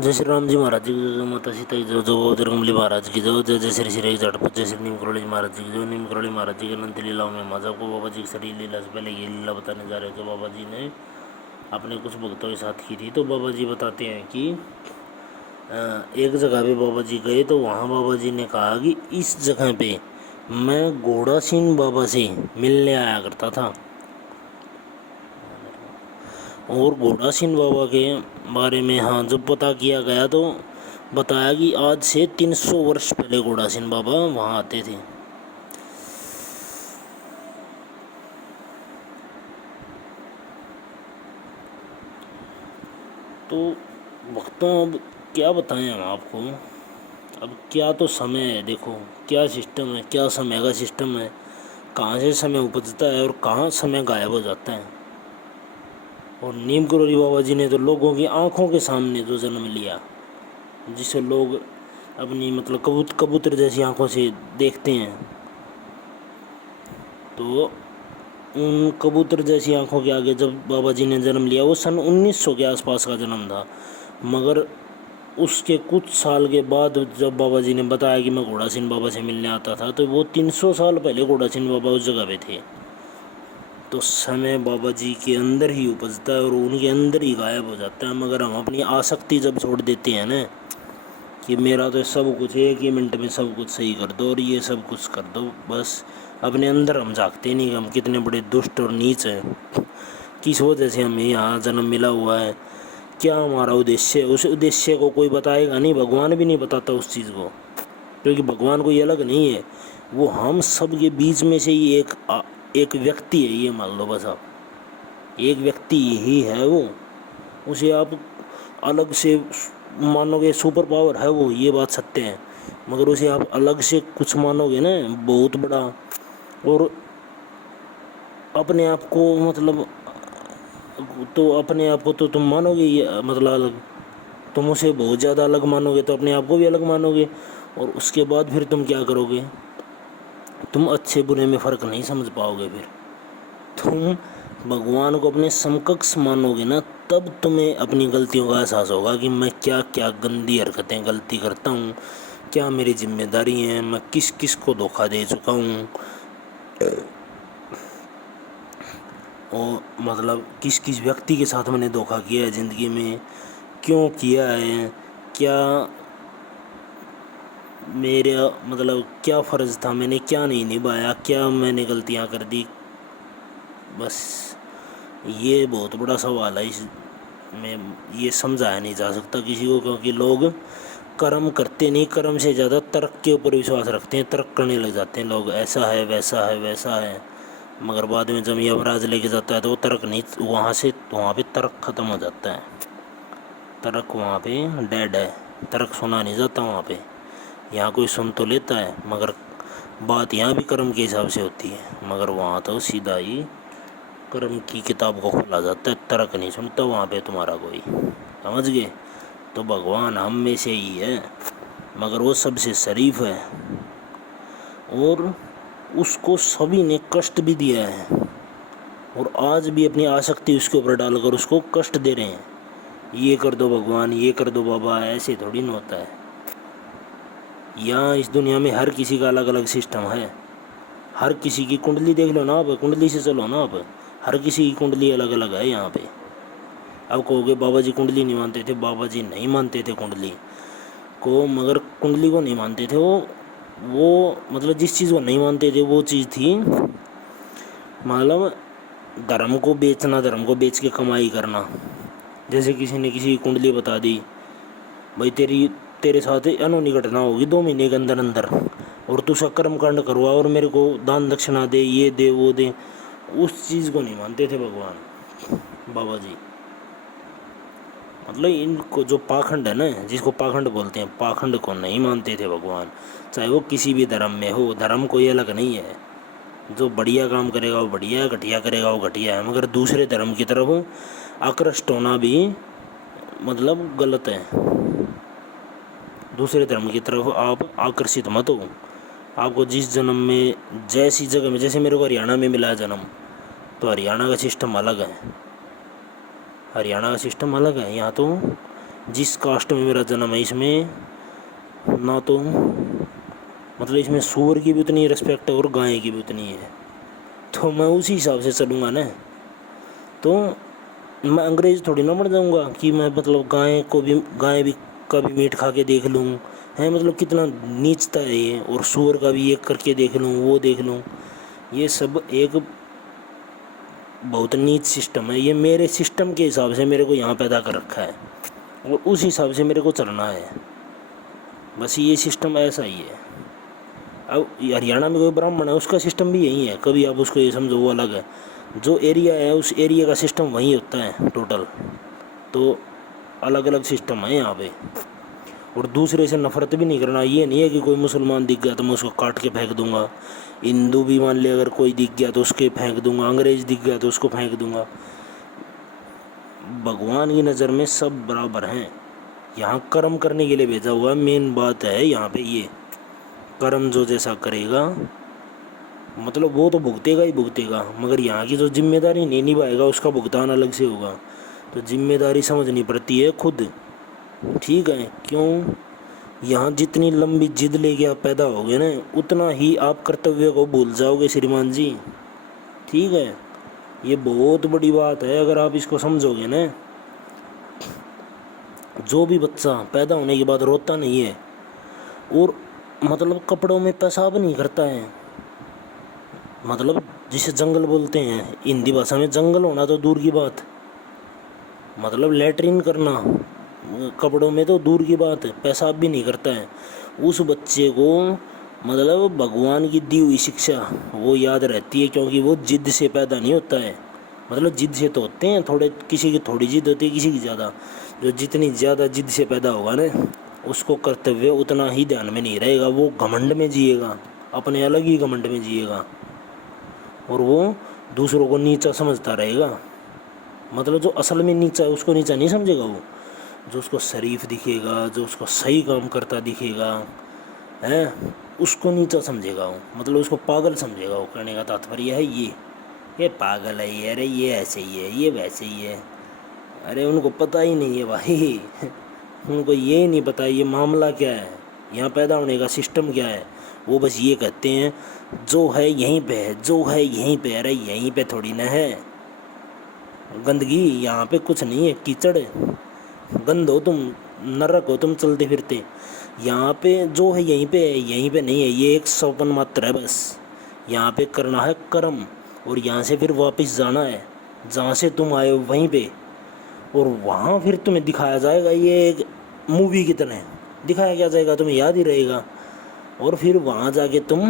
जय श्री राम जी महाराज जी की जय, माता सीता की जय, जय बजरंगबली महाराज की जय, जय जय श्री श्री झटपट, जय श्री नीम करोड़ी महाराज जी की जय। नीम करोड़ी महाराज जी के अनंत लीलाओं में माजा को बाबा जी की सारी लीला से पहले ये लीला बताने जा रहे थे। बाबा जी ने अपने कुछ भक्तों के साथ की थी। तो बाबा जी बताते हैं कि एक जगह पे बाबा जी गए तो वहाँ बाबा जी ने कहा कि इस जगह पे मैं घोड़ा सिंह बाबा से मिलने आया करता था। और घोड़ा सिंह बाबा के बारे में हाँ जब पता किया गया तो बताया कि आज से 300 वर्ष पहले घोड़ा सिंह बाबा वहाँ आते थे। तो भक्तों अब क्या बताएं हम आपको। अब क्या तो समय है, देखो क्या सिस्टम है, क्या समय का सिस्टम है, कहाँ से समय उपजता है और कहाँ समय गायब हो जाता है। और नीम करोड़ी बाबा जी ने तो लोगों की आंखों के सामने जो जन्म लिया, जिसे लोग अपनी मतलब कबूतर जैसी आंखों से देखते हैं, तो उन कबूतर जैसी आंखों के आगे जब बाबा जी ने जन्म लिया वो सन 1900 के आसपास का जन्म था। मगर उसके कुछ साल के बाद जब बाबा जी ने बताया कि मैं घोड़ा सिंह बाबा से मिलने आता था, तो वो 300 साल पहले घोड़ा सिंह बाबा उस जगह पे थे। तो समय बाबा जी के अंदर ही उपजता है और उनके अंदर ही गायब हो जाता है। मगर हम अपनी आसक्ति जब छोड़ देते हैं ना कि मेरा तो सब कुछ एक ही मिनट में सब कुछ सही कर दो और ये सब कुछ कर दो, बस अपने अंदर हम झाँकते नहीं कि हम कितने बड़े दुष्ट और नीच हैं, किस वजह से हमें यहाँ जन्म मिला हुआ है, क्या हमारा उद्देश्य है। उस उद्देश्य को कोई बताएगा नहीं, भगवान भी नहीं बताता उस चीज़ को, क्योंकि भगवान कोई अलग नहीं है, वो हम सब के बीच में से ही एक व्यक्ति है। ये मान लो बस आप एक व्यक्ति ही है वो, उसे आप अलग से मानोगे सुपर पावर है वो, ये बात सत्य है। मगर उसे आप अलग से कुछ मानोगे ना बहुत बड़ा, और अपने आप को मतलब तो अपने आप को तो तुम मानोगे ये मतलब अलग, तुम उसे बहुत ज़्यादा अलग मानोगे तो अपने आप को भी अलग मानोगे। और उसके बाद फिर तुम क्या करोगे, तुम अच्छे बुरे में फ़र्क नहीं समझ पाओगे। फिर तुम भगवान को अपने समकक्ष मानोगे ना, तब तुम्हें अपनी गलतियों का एहसास होगा कि मैं क्या क्या गंदी हरकतें गलती करता हूँ, क्या मेरी जिम्मेदारी है, मैं किस किस को धोखा दे चुका हूँ, और मतलब किस किस व्यक्ति के साथ मैंने धोखा किया है ज़िंदगी में, क्यों किया है, क्या मेरा मतलब क्या फ़र्ज़ था, मैंने क्या नहीं निभाया, क्या मैंने गलतियाँ कर दी। बस ये बहुत बड़ा सवाल है, इसमें ये समझाया नहीं जा सकता किसी को, क्योंकि लोग कर्म करते नहीं, कर्म से ज़्यादा तर्क के ऊपर विश्वास रखते हैं, तर्क करने लग जाते हैं लोग, ऐसा है वैसा है वैसा है। मगर बाद में जब यमराज लेके जाता है तो वो तर्क नहीं, वहाँ पे तर्क ख़त्म हो जाता है, तर्क वहाँ पे डेड है, तर्क सुना नहीं जाता वहाँ पे। यहाँ कोई सुन तो लेता है मगर बात यहाँ भी कर्म के हिसाब से होती है, मगर वहाँ तो सीधा ही कर्म की किताब को खोला जाता है, तर्क नहीं सुनता वहाँ पे तुम्हारा कोई, समझ गए। तो भगवान हम में से ही है, मगर वो सबसे शरीफ है और उसको सभी ने कष्ट भी दिया है, और आज भी अपनी आसक्ति उसके ऊपर डालकर उसको कष्ट दे रहे हैं। ये कर दो भगवान, ये कर दो बाबा, ऐसे थोड़ी ना होता है। यहाँ इस दुनिया में हर किसी का अलग अलग सिस्टम है, हर किसी की कुंडली देख लो ना आप, कुंडली से चलो ना आप, हर किसी की कुंडली अलग अलग है यहाँ पे। अब कहोगे बाबा जी कुंडली नहीं मानते थे, बाबा जी नहीं मानते थे कुंडली को, मगर कुंडली को नहीं मानते थे वो मतलब जिस चीज़ को नहीं मानते थे वो चीज़ थी मतलब धर्म को बेचना, धर्म को बेच के कमाई करना। जैसे किसी ने किसी की कुंडली बता दी, भाई तेरे साथ अनहोनी घटना होगी 2 महीने के अंदर अंदर, और तू कर्म कांड करवा और मेरे को दान दक्षिणा दे, ये दे वो दे, उस चीज़ को नहीं मानते थे भगवान बाबा जी। मतलब इनको जो पाखंड है ना, जिसको पाखंड बोलते हैं, पाखंड को नहीं मानते थे भगवान, चाहे वो किसी भी धर्म में हो। धर्म कोई अलग नहीं है, जो बढ़िया काम करेगा वो बढ़िया है, घटिया करेगा वो घटिया है। मगर दूसरे धर्म की तरफ आकृष्ट होना भी मतलब गलत है। दूसरे धर्म की तरफ आप आकर्षित मत हो। आपको जिस जन्म में जैसी जगह में, जैसे मेरे को हरियाणा में मिला जन्म, तो हरियाणा का सिस्टम अलग है, हरियाणा का सिस्टम अलग है। यहाँ तो جس کاسٹ میں میرا جنم ہے اس میں نہ تو مطلب اس میں سور کی بھی اتنی رسپیکٹ ہے اور گائے کی بھی اتنی ہے، تو میں اسی حساب سے چلوں گا نا. تو میں انگریز تھوڑی نہ بن جاؤں گا کہ میں مطلب گائے بھی کا بھی میٹ کھا کے دیکھ لوں ہے، مطلب کتنا نیچتا ہے یہ، اور سور کا بھی ایک کر کے دیکھ لوں، وہ دیکھ لوں. یہ سب ایک بہت نیچ سسٹم ہے. یہ میرے سسٹم کے حساب سے میرے کو یہاں پیدا کر رکھا ہے اور اس حساب سے میرے کو چلنا ہے. بس یہ سسٹم ایسا ہی ہے. اب ہریانہ میں کوئی برہمن ہے، اس کا سسٹم بھی یہی ہے. کبھی آپ اس کو یہ سمجھو وہ الگ ہے. جو ایریا ہے اس ایریا کا سسٹم وہیں ہوتا ہے ٹوٹل. تو الگ الگ سسٹم ہے یہاں پہ. اور دوسرے سے نفرت بھی نہیں کرنا. یہ نہیں ہے کہ کوئی مسلمان دکھ گیا تو میں اس کو کاٹ کے پھینک دوں گا. ہندو بھی مان لے اگر کوئی دکھ گیا تو اس کے پھینک دوں گا. انگریز دکھ گیا تو اس کو پھینک دوں گا. بھگوان کی نظر میں سب برابر ہیں. یہاں کرم کرنے کے لیے بھیجا ہوا ہے. مین بات ہے یہاں پہ یہ کرم جو جیسا کرے گا مطلب وہ تو بھگتے گا ہی بھگتے گا، مگر یہاں کی جو ذمہ داری نہیں نبھائے گا اس کا بھگتان الگ سے ہوگا. تو ذمہ داری سمجھنی پڑتی ہے خود. ٹھیک ہے؟ کیوں؟ یہاں جتنی لمبی جد لے کے آپ پیدا ہوگے نا اتنا ہی آپ کرتویہ کو بھول جاؤ گے شریمان جی. ٹھیک ہے؟ یہ بہت بڑی بات ہے. اگر آپ اس کو سمجھو گے نا، جو بھی بچہ پیدا ہونے کے بعد روتا نہیں ہے اور مطلب کپڑوں میں پیشاب نہیں کرتا ہے، مطلب جسے جنگل بولتے ہیں ہندی بھاشا میں، جنگل ہونا تو دور کی بات، مطلب لیٹرین کرنا کپڑوں میں تو دور کی بات ہے، پیشاب بھی نہیں کرتا ہے، اس بچے کو مطلب بھگوان کی دی ہوئی شکشا وہ یاد رہتی ہے. کیونکہ وہ جد سے پیدا نہیں ہوتا ہے. مطلب جد سے تو ہوتے ہیں تھوڑے، کسی کی تھوڑی جد ہوتی ہے، کسی کی زیادہ. جو جتنی زیادہ جد سے پیدا ہوگا نا اس کو کرتویہ اتنا ہی دھیان میں نہیں رہے گا. وہ گھمنڈ میں جیے گا، اپنے الگ ہی گھمنڈ میں جیے گا، اور وہ دوسروں کو نیچا سمجھتا رہے گا. مطلب جو اصل میں نیچا ہے اس کو نیچا نہیں سمجھے گا. وہ جو اس کو شریف دکھے گا، جو اس کو صحیح کام کرتا دکھے گا ہے، اس کو نیچا سمجھے گا. وہ مطلب اس کو پاگل سمجھے گا. وہ کہنے کا تاتپریہ ہے یہ پاگل ہے، یہ ارے یہ ایسے ہی ہے، یہ ویسے ہی ہے. ارے ان کو پتہ ہی نہیں ہے بھائی. ان کو یہ نہیں پتہ یہ معاملہ کیا ہے، یہاں پیدا ہونے کا سسٹم کیا ہے. وہ بس یہ کہتے ہیں جو ہے یہیں پہ ہے، جو ہے یہیں پہ. ارے یہیں پہ تھوڑی نہ ہے گندگی، یہاں پہ کچھ نہیں ہے. کیچڑ گند ہو تم، نرک ہو تم چلتے پھرتے. یہاں پہ جو ہے یہیں پہ ہے، یہیں پہ نہیں ہے. یہ ایک سوپن ماتر ہے بس. یہاں پہ کرنا ہے کرم، اور یہاں سے پھر واپس جانا ہے جہاں سے تم آئے ہو وہیں پہ. اور وہاں پھر تمہیں دکھایا جائے گا، یہ ایک مووی کی طرح دکھایا کیا جائے گا، تمہیں یاد ہی رہے گا. اور پھر وہاں جا کے تم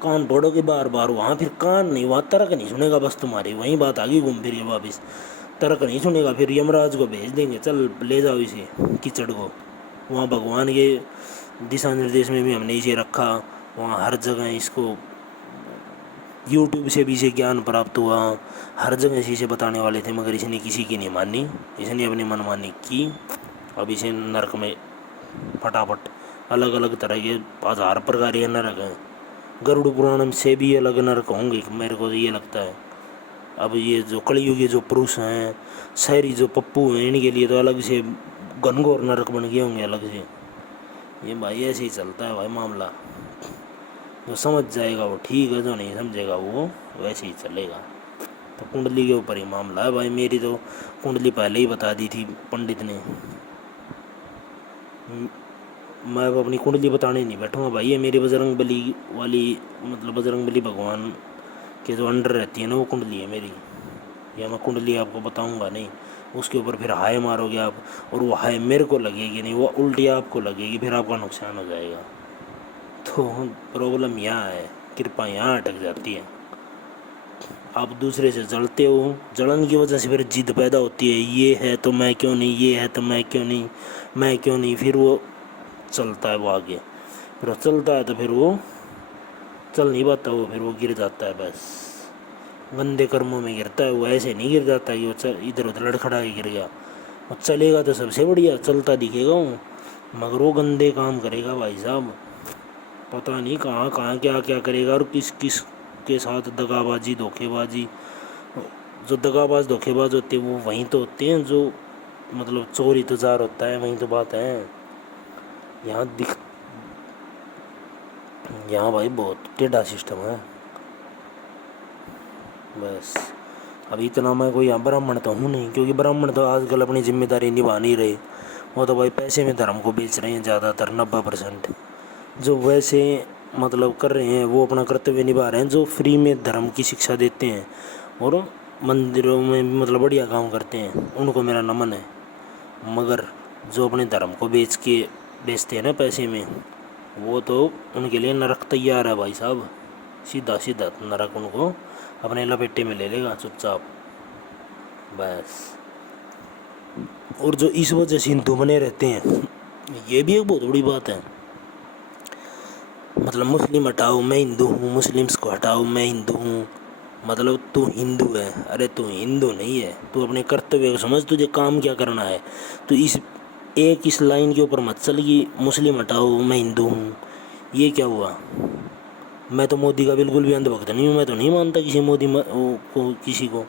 کان پھوڑو گے بار بار. وہاں پھر کان نہیں، وہاں ترک نہیں سنے گا بس تمہاری. وہیں بات آگے گھوم پھر کے واپس ترک نہیں سنے گا. پھر یمراج کو بھیج دیں گے، چل لے جاؤ اسے کیچڑ کو. وہاں بھگوان کے دشا نردیش میں بھی ہم نے اسے رکھا. وہاں ہر جگہ اس کو یوٹیوب سے بھی اسے گیان پراپت ہوا. ہر جگہ سے اسے بتانے والے تھے، مگر اس نے کسی کی نہیں مانی. اس نے اپنی من مانی کی. اب اسے نرک میں پھٹافٹ الگ الگ طرح کے 1000 پرکار کے نرک ہیں. گروڑ پرانم سے بھی الگ نرک ہوں گے میرے کو یہ لگتا ہے. اب یہ جو کلی یوگی جو پروش ہیں، شہری جو پپو ہیں، ان کے لیے تو الگ سے گھنگور نرک بن گئے ہوں گے الگ سے. یہ بھائی ایسے ہی چلتا ہے بھائی معاملہ. جو سمجھ جائے گا وہ ٹھیک ہے، جو نہیں سمجھے گا وہ ویسے ہی چلے گا. تو کنڈلی کے اوپر ہی معاملہ ہے بھائی. میری تو کنڈلی پہلے ہی بتا دی تھی پنڈت نے. میں اب اپنی کنڈلی بتانے نہیں بیٹھوں گا بھائی. یہ میری بجرنگ بلی والی، مطلب بجرنگ بلی بھگوان کے جو انڈر رہتی ہے نا وہ کنڈلی ہے میری. یا میں کنڈلی آپ کو بتاؤں گا نہیں. اس کے اوپر پھر ہائے مارو گے آپ، اور وہ ہائے میرے کو لگے گی نہیں، وہ الٹی آپ کو لگے گی، پھر آپ کا نقصان ہو جائے گا. تو پرابلم یہاں ہے، کرپا یہاں اٹک جاتی ہے. آپ دوسرے سے جلتے ہو، جلن کی وجہ سے پھر جد پیدا ہوتی ہے. یہ ہے تو میں کیوں نہیں، یہ ہے تو میں کیوں نہیں، میں کیوں نہیں. پھر وہ چلتا ہے وہ آگے، پھر وہ چلتا ہے تو پھر وہ چل نہیں پاتا. وہ پھر وہ گر جاتا ہے. بس گندے کرموں میں گرتا ہے وہ. ایسے نہیں گر جاتا کہ وہ ادھر ادھر لڑکھڑا کے گر گیا. وہ چلے گا تو سب سے بڑھیا چلتا دکھے گا وہ، مگر وہ گندے کام کرے گا بھائی صاحب. پتہ نہیں کہاں کہاں کیا کیا کرے گا، اور کس کس کے ساتھ دغا بازی دھوکے بازی. جو دغا باز دھوکے باز ہوتے ہیں وہ وہیں تو ہوتے ہیں جو मतलब चोर इंतजार होता है, वही तो बात है। यहाँ भाई बहुत टेढ़ा सिस्टम है। बस अब इतना मैं कोई यहाँ ब्राह्मण तो हूँ नहीं, क्योंकि ब्राह्मण तो आजकल अपनी जिम्मेदारी निभा नहीं रहे। वो तो भाई पैसे में धर्म को बेच रहे हैं ज़्यादातर 90%। जो वैसे मतलब कर रहे हैं वो अपना कर्तव्य निभा रहे हैं, जो फ्री में धर्म की शिक्षा देते हैं और मंदिरों में मतलब बढ़िया काम करते हैं, उनको मेरा नमन है। मगर जो अपने धर्म को बेचते हैं ना पैसे में, वो तो उनके लिए नरक तैयार है भाई साहब। सीधा सीधा नरक उनको अपने लपेटे में ले लेगा चुपचाप। बस और जो इस वजह से हिंदू बने रहते हैं, ये भी एक बहुत बड़ी बात है। मतलब मुस्लिम हटाओ मैं हिंदू हूँ, मुस्लिम्स को हटाओ मैं हिंदू हूँ, मतलब तू हिंदू है। अरे तू हिंदू नहीं है, तू अपने कर्तव्य को समझ, तुझे काम क्या करना है। तो इस लाइन के ऊपर मत चल कि मुस्लिम हटाओ मैं हिंदू हूँ। ये क्या हुआ। मैं तो मोदी का बिल्कुल भी अंधभक्त नहीं हूँ, मैं तो नहीं मानता किसी को, किसी को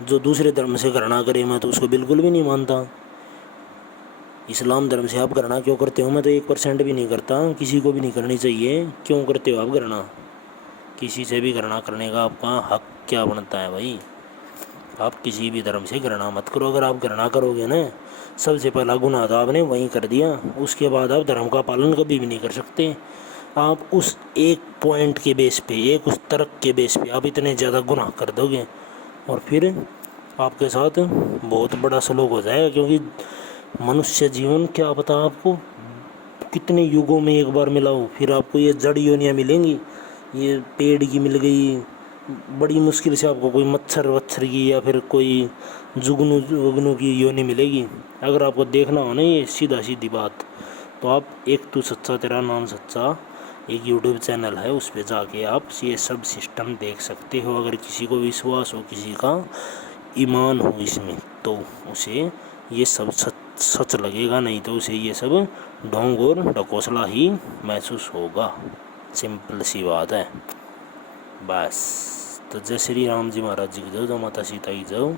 जो दूसरे धर्म से घृणा करे, मैं तो उसको बिल्कुल भी नहीं मानता। इस्लाम धर्म से आप घृणा क्यों करते हो, मैं तो 1% भी नहीं करता, किसी को भी नहीं करनी चाहिए। क्यों करते हो आप घृणा, किसी से भी घृणा करने का आपका हक क्या बनता है भाई। आप किसी भी धर्म से घृणा मत करो। अगर आप घृणा करोगे ना, सबसे पहला गुनाह तो आपने वहीं कर दिया, उसके बाद आप धर्म का पालन कभी भी नहीं कर सकते। आप उस एक पॉइंट के बेस पे, एक उस तर्क के बेस पे आप इतने ज़्यादा गुनाह कर दोगे और फिर आपके साथ बहुत बड़ा सलूक हो जाएगा। क्योंकि मनुष्य जीवन क्या पता आपको कितने युगों में एक बार मिला हो, फिर आपको ये जड़ योनियाँ मिलेंगी। ये पेड़ की मिल गई, बड़ी मुश्किल से आपको कोई मच्छर वच्छर की या फिर कोई जुगनू वगनू की योनि मिलेगी। अगर आपको देखना हो ना ये सीधा सीधी बात, तो आप एक तू सच्चा तेरा नाम सच्चा एक यूट्यूब चैनल है, उस पर जाके आप ये सब सिस्टम देख सकते हो। अगर किसी को विश्वास हो, किसी का ईमान हो इसमें, तो उसे ये सब सच लगेगा, नहीं तो उसे ये सब ढोंग और ढकोसला ही महसूस होगा। सिंपल सी बात है। बस तो जय श्री राम जी महाराज जी की जय, जय माता सीता की जय।